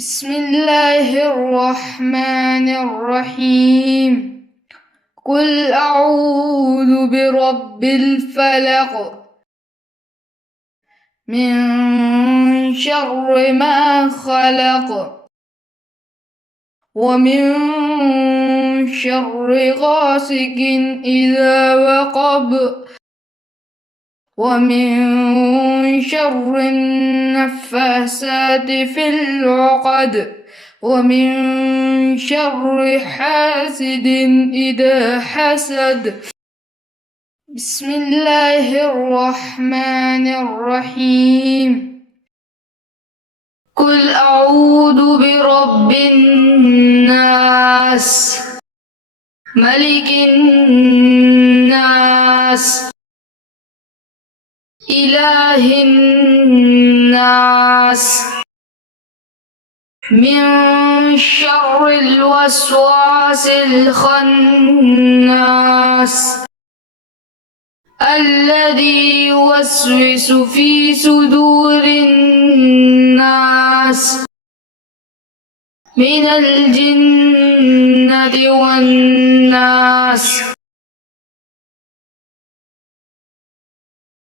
بسم الله الرحمن الرحيم. قل أعوذ برب الفلق من شر ما خلق ومن شر غاسق إذا وقب ومن شر النفاثات في العقد ومن شر حاسد إذا حسد. بسم الله الرحمن الرحيم. قل أعوذ برب الناس ملك الناس إله الناس من شر الوسواس الخناس الذي يوسوس في صدور الناس من الجنة والناس.